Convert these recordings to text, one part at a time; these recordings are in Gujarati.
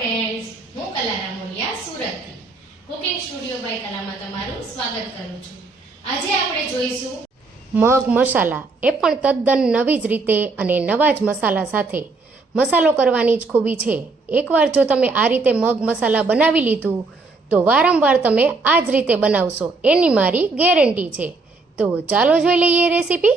ફ્રેન્ડ્સ, હું કલા રામોલિયા સુરતથી કુકિંગ સ્ટુડિયો બાય કલામાં તમારું સ્વાગત કરું છું। આજે આપણે જોઈશું મગ મસાલા, એ પણ તદ્દન નવી જ રીતે અને નવા જ મસાલા સાથે મસાલો કરવાની જ ખૂબી છે। એકવાર જો તમે આ રીતે મગ મસાલા બનાવી લીધું તો વારંવાર તમે આ જ રીતે બનાવશો, એની મારી ગેરંટી છે। તો ચાલો જોઈ લઈએ રેસીપી।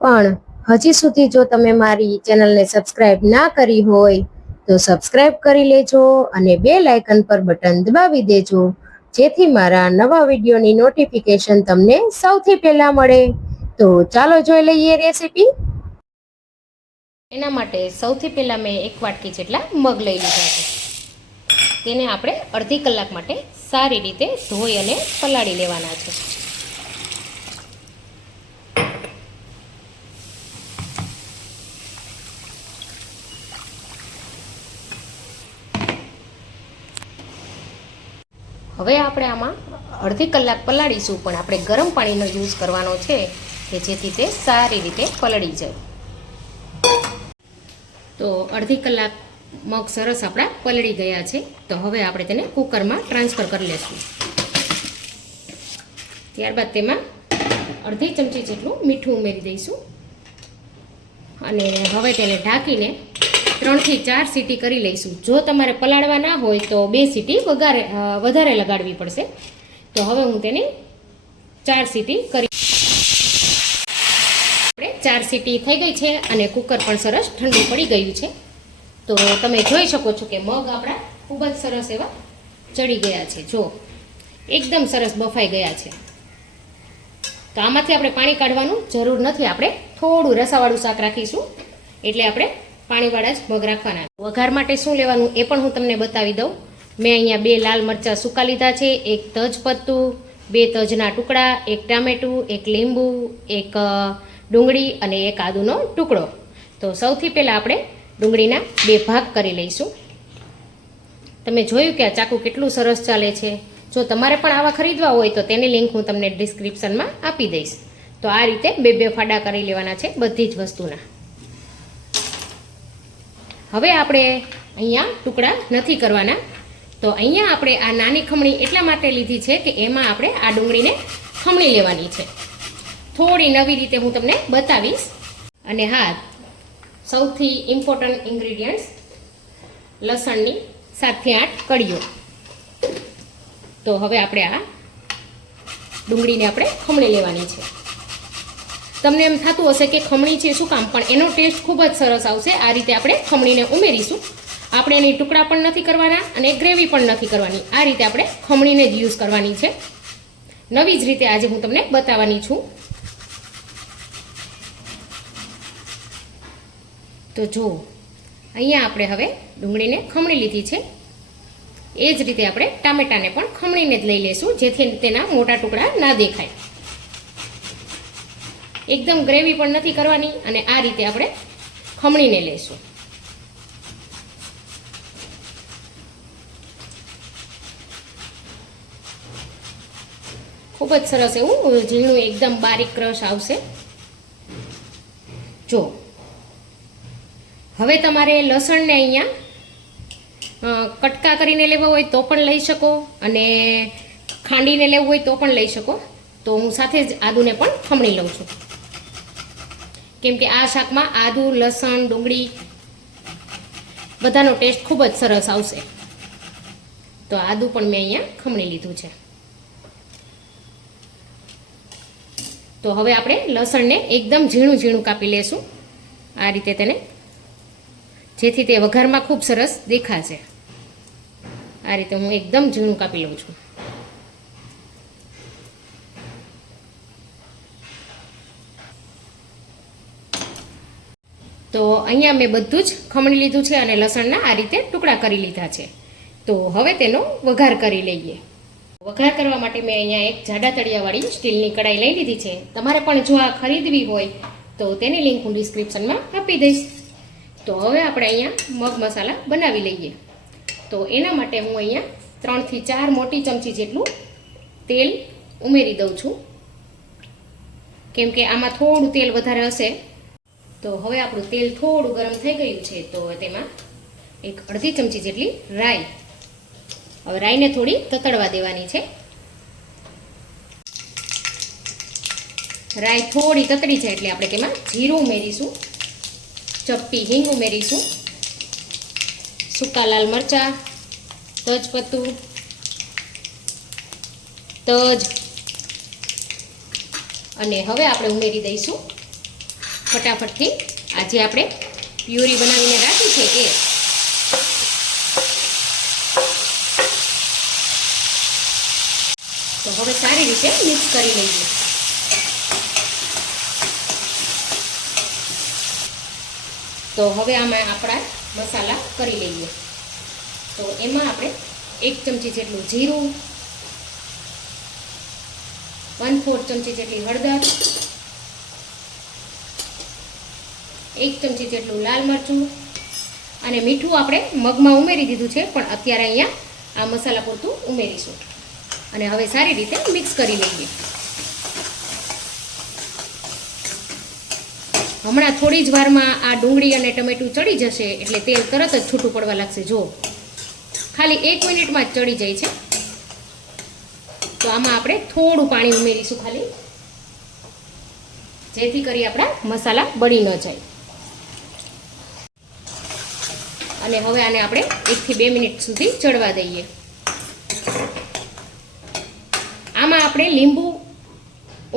પણ હજી સુધી જો તમે મારી ચેનલને સબસ્ક્રાઇબ ના કરી હોય તો સબસ્ક્રાઇબ કરી લેજો અને બેલ આઇકન પર બટન દબાવી દેજો, જેથી મારા નવા વિડીયોની નોટિફિકેશન તમને સૌથી પહેલા મળે। તો ચાલો જોઈ લઈએ રેસીપી। એના માટે સૌથી પહેલા મેં 1 વાટકી જેટલા મગ લઈ લીધા છે। તેને આપણે અડધી કલાક માટે સારી રીતે ધોઈ અને પલાળી લેવાના છે। હવે આપણે આમાં અડધી કલાક પલાળીશું, પણ આપણે ગરમ પાણીનો યુઝ કરવાનો છે કે જેથી તે સારી રીતે પલળી જાય। તો અડધી કલાક મગ સરસ આપણા પલળી ગયા છે। તો હવે આપણે તેને કુકરમાં ટ્રાન્સફર કરી લઈશું। ત્યારબાદ તેમાં અડધી ચમચી જેટલું મીઠું ઉમેરી દઈશું અને હવે તેને ઢાંકીને 3 થી 4 સીટી કરી લઈશું। જો તમારે પલાળવા ના હોય તો 2 સીટી વધારે લગાડવી પડશે। તો હવે હું તેને 4 સીટી કરી, આપણે 4 સીટી થઈ ગઈ છે અને કુકર પણ સરસ ઠંડુ પડી ગયું છે। તો તમે જોઈ શકો છો કે મગ આપણા ખૂબ જ સરસ એવા ચડી ગયા છે। જો એકદમ સરસ બફાઈ ગયા છે। તો આમાંથી આપણે પાણી કાઢવાનું જરૂર નથી, આપણે થોડું રસાવાળું શાક રાખીશું એટલે આપણે પાણીવાળા જ મગ રાખવાના। વઘાર માટે શું લેવાનું એ પણ હું તમને બતાવી દઉં। મેં અહીંયા 2 લાલ મરચાં સૂકા લીધા છે, 1 તજપત્તું, 2 તજના ટુકડા, 1 ટામેટું, 1 લીંબુ, 1 ડુંગળી અને 1 આદુનો ટુકડો। તો સૌથી પહેલાં આપણે ડુંગળીના 2 ભાગ કરી લઈશું। તમે જોયું કે આ ચાકુ કેટલું સરસ ચાલે છે। જો તમારે પણ આવા ખરીદવા હોય તો તેની લિંક હું તમને ડિસ્ક્રિપ્શનમાં આપી દઈશ। તો આ રીતે 2 ફાડા કરી લેવાના છે બધી જ વસ્તુના। હવે આપણે અહીંયા ટુકડા નથી કરવાના। તો અહીંયા આપણે આ નાની ખમણી એટલા માટે લીધી છે કે એમાં આપણે આ ડુંગળીને ખમણી લેવાની છે। થોડી નવી રીતે હું તમને બતાવીશ। અને હા, સૌથી ઇમ્પોર્ટન્ટ ઇન્ગ્રીડિયન્ટ્સ લસણની 7 થી 8 કળીઓ। તો હવે આપણે આ ડુંગળીને આપણે ખમણી લેવાની છે। તમને એમ થતું હશે કે ખમણી છે શું કામ, પણ એનો ટેસ્ટ ખૂબ જ સરસ આવશે। આ રીતે આપણે ખમણીને ઉમેરીશું। આપણે એની ટુકડા પણ નથી કરવાના અને ગ્રેવી પણ નથી કરવાની, આ રીતે આપણે ખમણીને જ યુઝ કરવાની છે। નવી જ રીતે આજે હું તમને બતાવવાની છું। તો જો અહીંયા આપણે હવે ડુંગળીને ખમણી લીધી છે, એ જ રીતે આપણે ટામેટાને પણ ખમણીને જ લઈ લઈશું, જેથી તેના મોટા ટુકડા ના દેખાય। એકદમ ગ્રેવી પણ નથી કરવાની અને આ રીતે આપણે ખમણીને લઈશું। ખૂબ જ સરસ એવું ઝીણું એકદમ બારીક ક્રશ આવશે। જો હવે તમારે લસણને અહીંયા કટકા કરીને લેવા હોય તો પણ લઈ શકો અને ખાંડીને લેવું હોય તો પણ લઈ શકો। તો હું સાથે જ આદુને પણ ખમણી લઉં છું, કેમ કે આ શાકમાં આદુ, લસણ, ડુંગળી બધાનો ટેસ્ટ ખૂબ જ સરસ આવશે। તો આદુ પણ મેં અહીંયા ખમણી લીધું છે। તો હવે આપણે લસણને એકદમ ઝીણું ઝીણું કાપી લેશું, આ રીતે તેને, જેથી તે વઘારમાં ખૂબ સરસ દેખાશે। આ રીતે હું એકદમ ઝીણું કાપી લઉં છું। તો અહીંયા મેં બધું જ ખમણી લીધું છે અને લસણના આ રીતે ટુકડા કરી લીધા છે। તો હવે તેનો વઘાર કરી લઈએ। વઘાર કરવા માટે મેં અહીંયા એક જાડા તળિયાવાળી સ્ટીલની કડાઈ લઈ લીધી છે। તમારે પણ જો આ ખરીદવી હોય તો તેની લિંક હું ડિસ્ક્રિપ્શનમાં આપી દઈશ। તો હવે આપણે અહીંયા મગ મસાલા બનાવી લઈએ। તો એના માટે હું અહીંયા 3 થી 4 મોટી ચમચી જેટલું તેલ ઉમેરી દઉં છું, કેમ કે આમાં થોડું તેલ વધારે હશે। તો હવે આપણું તેલ થોડું ગરમ થઈ ગયું છે, તો તેમાં એક અડધી ચમચી જેટલી રાઈ. હવે રાઈને થોડી તતડવા દેવાની છે. રાઈ થોડી તતડી જાય એટલે આપણે તેમાં જીરું ઉમેરીશું, ચપટી હિંગ ઉમેરીશું, સૂકા લાલ મરચાં, તજપત્તું, તજ, અને હવે આપણે ઉમેરી દઈશું ફટાફટથી આ જે આપણે પ્યુરી બનાવીને રાખી છે એ. તો હવે સારી રીતે મિક્સ કરી લઈએ. તો હવે આમાં આપણા મસાલા કરી લઈએ. તો એમાં આપણે 1 ચમચી જેટલું જીરું, 1/4 ચમચી જેટલી હળદર, 1 ચમચી જેટલું લાલ મરચું, અને મીઠું આપણે મગમાં ઉમેરી દીધું છે, પણ અત્યારે અહીંયા આ મસાલા પૂરતું ઉમેરીશું. અને હવે સારી રીતે મિક્સ કરી લઈએ. હમણાં થોડી જ વારમાં આ ડુંગળી અને ટમેટું ચડી જશે એટલે તેલ તરત જ છૂટું પડવા લાગશે. જો ખાલી 1 મિનિટમાં જ ચડી જાય છે. તો આમાં આપણે થોડું પાણી ઉમેરીશું ખાલી, જેથી કરી આપણા મસાલા બળી ન જાય. અને હવે આને આપણે 1 થી 2 મિનિટ સુધી ચડવા દઈએ. આમાં આપણે લીંબુ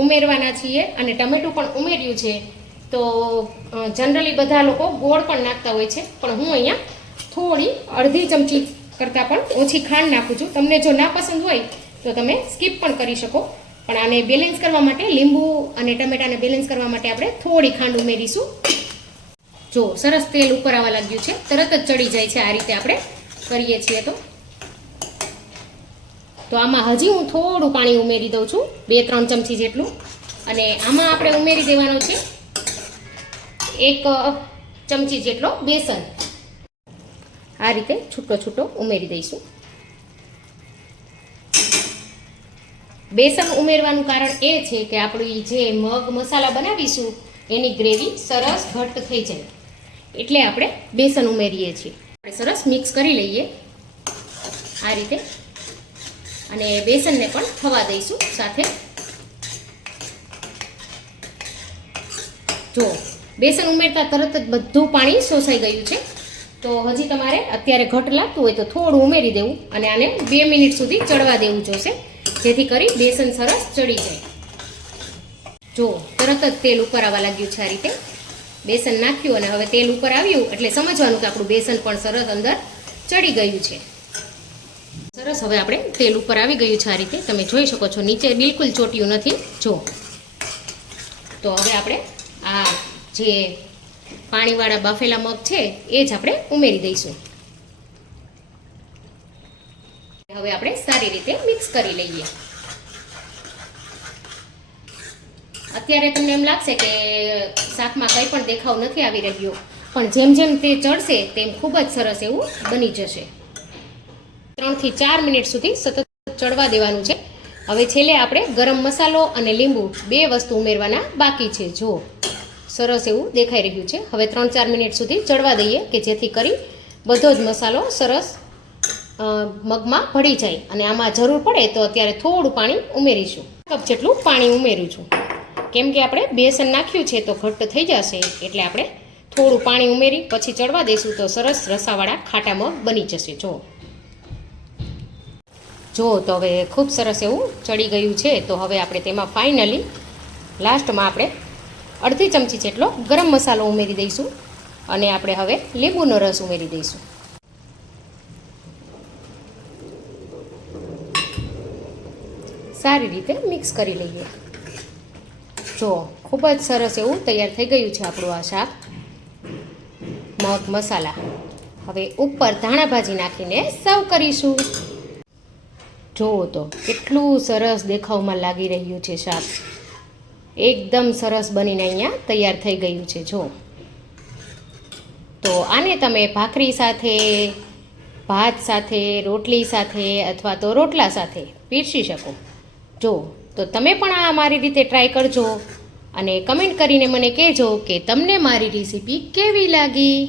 ઉમેરવાના છીએ અને ટમેટું પણ ઉમેર્યું છે. તો જનરલી બધા લોકો ગોળ પણ નાખતા હોય છે, પણ હું અહીંયા થોડી અડધી ચમચી કરતાં પણ ઓછી ખાંડ નાખું છું. તમને જો ના પસંદ હોય તો તમે સ્કીપ પણ કરી શકો, પણ આને બેલેન્સ કરવા માટે, લીંબુ અને ટમેટાને બેલેન્સ કરવા માટે આપણે થોડી ખાંડ ઉમેરીશું. જો સરસ તેલ ઉપર આવવા લાગ્યું છે, તરત જ ચડી જાય છે આ રીતે આપણે કરીએ છીએ. તો આમાં હજી હું થોડું પાણી ઉમેરી દઉં છું, 2-3 ચમચી જેટલું. અને આમાં આપણે ઉમેરી દેવાનો છે 1 ચમચી જેટલો બેસન. આ રીતે છૂટો છૂટો ઉમેરી દઈશું. બેસન ઉમેરવાનું કારણ એ છે કે આપણી જે મગ મસાલા બનાવીશું એની ગ્રેવી સરસ ઘટ્ટ થઈ જાય, એટલે આપણે બેસન ઉમેરીએ છીએ. આપણે સરસ મિક્સ કરી લઈએ આ રીતે, અને બેસનને પણ થવા દઈશું સાથે. જો બેસન ઉમેરતા તરત જ બધું પાણી શોષાઈ ગયું છે. તો હજી તમારે અત્યારે ઘટ લાગતું હોય તો થોડું ઉમેરી દેવું, અને આને 2 મિનિટ સુધી ચડવા દેવું જોશે, જેથી કરી બેસન સરસ ચડી જાય. જો તરત જ તેલ ઉપર આવવા લાગ્યું છે આ રીતે. બેસન નાખ્યું અને હવે તેલ ઉપર આવ્યું એટલે સમજવાનું કે આપણું બેસન પણ સરસ અંદર ચડી ગયું છે. સરસ, હવે આપણે તેલ ઉપર આવી ગયું છે આ રીતે. તમે જોઈ શકો છો નીચે બિલકુલ ચોટ્યું નથી. જો તો હવે આપણે આ જે પાણીવાળા બાફેલા મગ છે એ જ આપણે ઉમેરી દઈશું. હવે આપણે સારી રીતે મિક્સ કરી લઈએ. અત્યારે તમને એમ લાગશે કે શાકમાં કંઈ પણ દેખાવ નથી આવી રહ્યો, પણ જેમ જેમ તે ચડશે તેમ ખૂબ જ સરસ એવું બની જશે. 3 થી 4 મિનિટ સુધી સતત ચડવા દેવાનું છે. હવે છેલ્લે આપણે ગરમ મસાલો અને લીંબુ 2 વસ્તુ ઉમેરવાના બાકી છે. જો સરસ એવું દેખાઈ રહ્યું છે. હવે 3-4 મિનિટ સુધી ચડવા દઈએ કે જેથી કરી બધો જ મસાલો સરસ મગમાં ભળી જાય. અને આમાં જરૂર પડે તો અત્યારે થોડું પાણી ઉમેરીશું. 1 કપ જેટલું પાણી ઉમેરું છું, કેમ કે આપણે બેસન નાખ્યું છે તો ઘટ્ટ થઈ જશે, એટલે આપણે થોડું પાણી ઉમેરી પછી ચડવા દઈશું તો સરસ રસાવાળા ખાટા મગ બની જશે. જો તો હવે ખૂબ સરસ એવું ચડી ગયું છે. તો હવે આપણે તેમાં ફાઇનલી લાસ્ટમાં આપણે અડધી ચમચી જેટલો ગરમ મસાલો ઉમેરી દઈશું, અને આપણે હવે લીંબુનો રસ ઉમેરી દઈશું. સારી રીતે મિક્સ કરી લઈએ. જો ખૂબ જ સરસ એવું તૈયાર થઈ ગયું છે આપણું આ શાક મગ મસાલા. હવે ઉપર ધાણા ભાજી નાખીને સર્વ કરીશું. જુઓ તો કેટલું સરસ દેખાવમાં લાગી રહ્યું છે શાક. એકદમ સરસ બનીને અહીંયા તૈયાર થઈ ગયું છે. જો તો આને તમે ભાખરી સાથે, ભાત સાથે, રોટલી સાથે અથવા તો રોટલા સાથે પીરસી શકો. જો તો તમે પણ આ મારી રીતે ટ્રાય કરજો અને કમેન્ટ કરીને મને કહેજો કે તમને મારી રેસીપી કેવી લાગી.